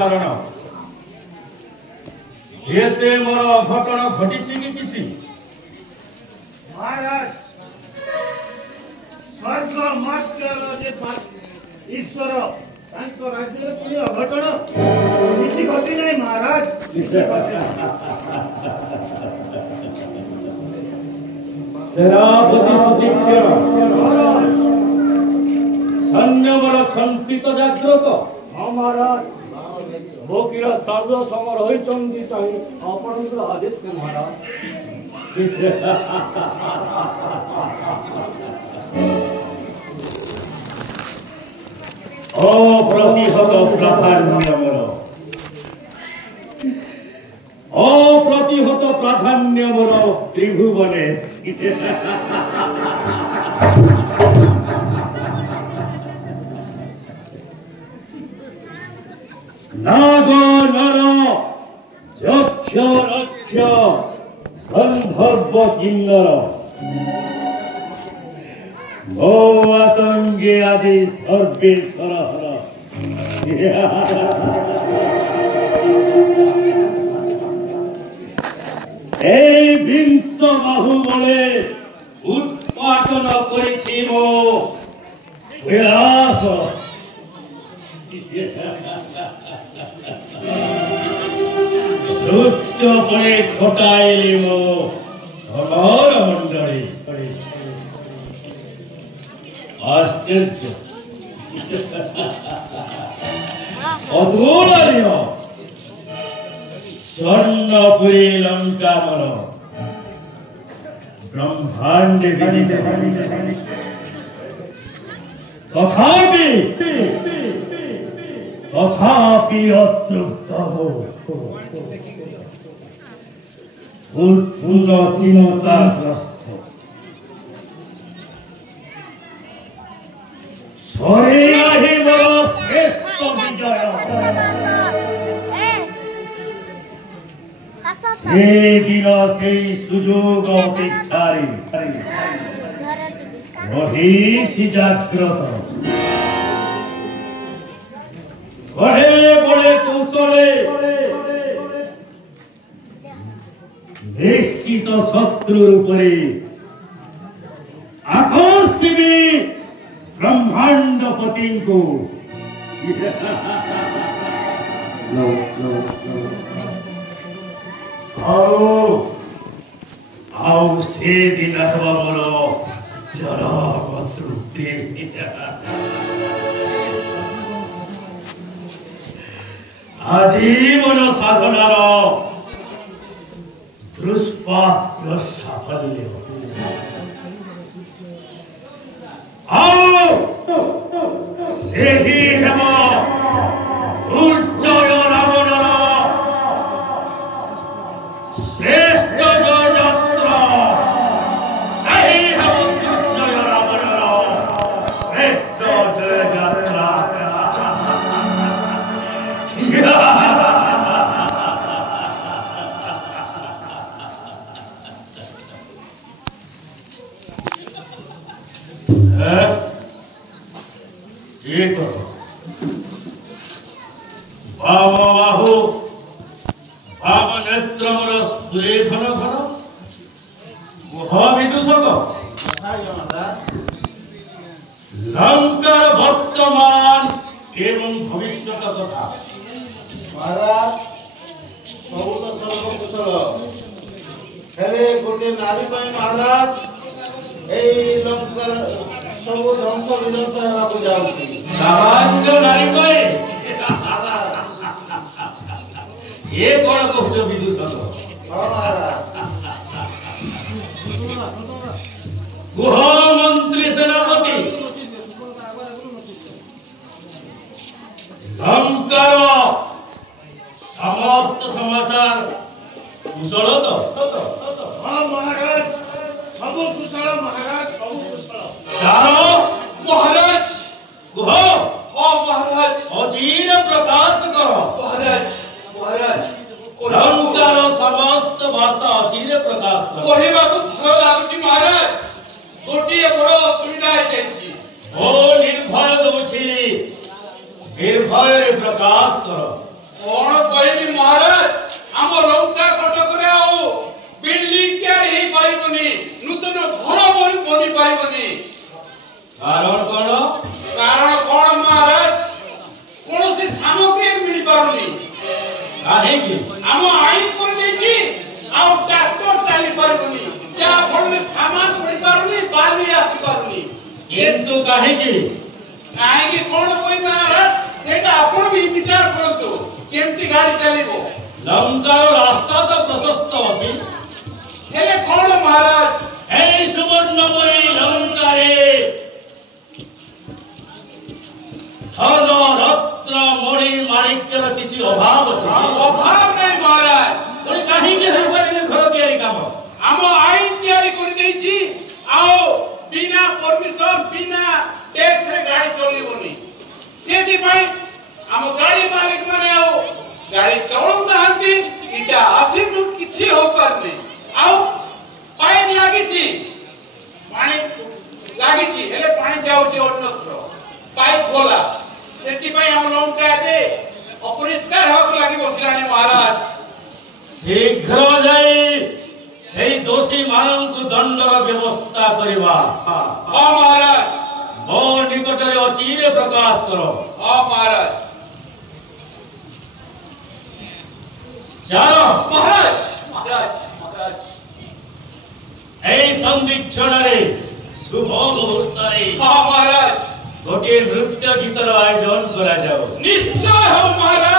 ସାରଣ ସେ ମୋର ଅଘଟଣ ଘଟିଛି କି କିଛି? महाराज स्वर्ग मर्त्यର ଯେ ଈଶ୍ୱର ତାଙ୍କ ରାଜ୍ୟରେ ପୁଣି ଅଘଟଣ କିଛି ଘଟି ନାହିଁ ମହାରାଜ, କିଛି ଘଟି ନାହିଁ। ସେନାପତି ସୁଦୀକ୍ଷଣ ସୈନ୍ୟବଳ ଛନ୍ତିତ ଜାଗ୍ରତ। ହଁ ମହାରାଜ, ଭୋକିର ସର୍ବ ସମର ହୋଇଛନ୍ତି ଚାହିଁ ଆପଣଙ୍କର ଆଦେଶ ମହାରାଜ। অপ্রতিহত প্রাধান্য মোর, অপ্রতিহত প্রাধান্য মোর ত্রিভুবনে। নাগ নর যক্ষ রক্ষ গন্ধর্ব কিন্নর মো আতঙ্গে আজি সর্বে সরহর। এই বিংশ বাহু বলে উৎপাটন করেছি মো বিলাস। ধূর্ত পরে ঘটাইলি মো ধনর মণ্ডলী। আশ্চর্য, অতুলনীয় স্বর্ণপুরী লঙ্কা মর ব্রহ্মাণ্ডে বিদিত। তথাপি অতৃপ্ত উৎফুল্ল চিন্তাগ্রস্ত সরে আহি মোর শ্রেষ্ঠ বিজয়। এই দিন সেই সুযোগ অপেক্ষায় রহিছি জাগ্রত। গড়ে বলে কৌশলে নিশ্চিত শত্রুর উপরে আকর্ষিবি ব্রহ্মাণ্ডপতিଙ୍କୁ। ଆଉ ସେ ଦିନ ହେବ ମୋର ଚରମ ତୃପ୍ତି। ଆଜୀବନ ସାଧନାର ଦୁଷ୍ପ୍ରାପ୍ୟ ସାଫଲ୍ୟ। ଆଉ ସେହି ହେବ ଦୁର୍ଜୟ ରାବଣର ଶ୍ରେଷ୍ଠ ଜୟଯାତ୍ରା। ସେହି ହେବ ଦୁର୍ଜୟ ରାବଣର ଶ୍ରେଷ୍ଠ ଜୟଯାତ୍ରା। ବାମ ବାହୁ ବାମ ନେତ୍ର ମୋର ସ୍ଫୁରେ ଘନ ଘନ ମୁହ ବିଦୂଷକ। ଲଙ୍କାର ବର୍ତ୍ତମାନ ଏବଂ ଭବିଷ୍ୟତ କଥା। ମହାରାଜ ସବୁ ତ ସର୍ବକୁଶଳ, ହେଲେ ଗୋଟିଏ ନାରୀ ପାଇଁ ମହାରାଜ ଏଇ ଲଙ୍କାର ସବୁ ଧ୍ୱଂସ ବିଧ୍ୱଂସ ହେବାକୁ ଯାଉଛି। ସାମାନ୍ୟ ନାରୀ ପାଇଁ ଏ କଣ କହୁଛ ବିଦୂଷକ? କୁହ ମନ୍ତ୍ରୀ ସେନାପତି, ଲଙ୍କାର ସମସ୍ତ ସମାଚାର କୁଶଳ ତ? ହଁ ମହାରାଜ, ସବୁ କୁଶଳ ମହାରାଜ, ସବୁ କୁଶଳ। ଜାଣ ମହାରାଜ କୁହ। ହଁ ମହାରାଜ, ଅଚିର ପ୍ରକାଶ କର। ମହାରାଜ ମହାରାଜ ଲଙ୍କାର ସମସ୍ତ ବାର୍ତ୍ତା ଅଚିରେ ପ୍ରକାଶ କର। କହିବାକୁ ଭଲ ଲାଗୁଛି ମହାରାଜ, ଗୋଟିଏ ବଡ଼ ଅସୁବିଧା ହେଇଯାଇଛି। ଓ ନିର୍ଭୟ ଦଉଛି, ନିର୍ଭୟରେ ପ୍ରକାଶ କର। कौन कहबी महाराज आम लंका कटक आउ बिल्डिंग तैयारी हेई पारिबनी नूतन घर बनी पारिबनी कारण कौन महाराज कौन सी सामग्री मिल पारुनी काहेकि आम आईन कर देछि आउ ट्रैक्टर चली पारिबनी जा फल सामान पड़ी पारुनी बाली आसी पारुनी किंतु काहेकि काहेकि कौन कोई महाराज सेटा आपण भी विचार करंतु केमती गाड़ी चलीबो लंकार रास्ता तो प्रशस्त अछि हेले कौन महाराज ए सुवर्णमयी लंकारे धन रत्न मणि माणिक्यर किछि अभाव अछि अभाव नहीं महाराज तोरी काहेकि हे परिले घर तयारी काम आम आईन तैयारी कर देछि आओ बिना परमिशन बिना टैक्स रे गाड़ी चलीबोनी सेति पई आम गाड़ी मालिक माने आओ गाड़ी चलउ नाहंती इटा आसी किछि हो परने आओ पाइप लागिछि पानी लागिछि हेले पानी जाउछि अन्यत्र पाइप खोला सेति पई आम लंका एबे अपरिष्कार होक लागि बसिलानी महाराज शीघ्र जाई सेई दोषी माननकु दंडर व्यवस्था करिवा हां महाराज मो निकटरे अचिरे प्रकाश करो हां महाराज चारो महाराज महाराज महाराज ए संदीक्षण रे शुभ मुहूर्त रे हां महाराज गोटे नृत्य गीतर आयोजन करा जाओ निश्चय हो महाराज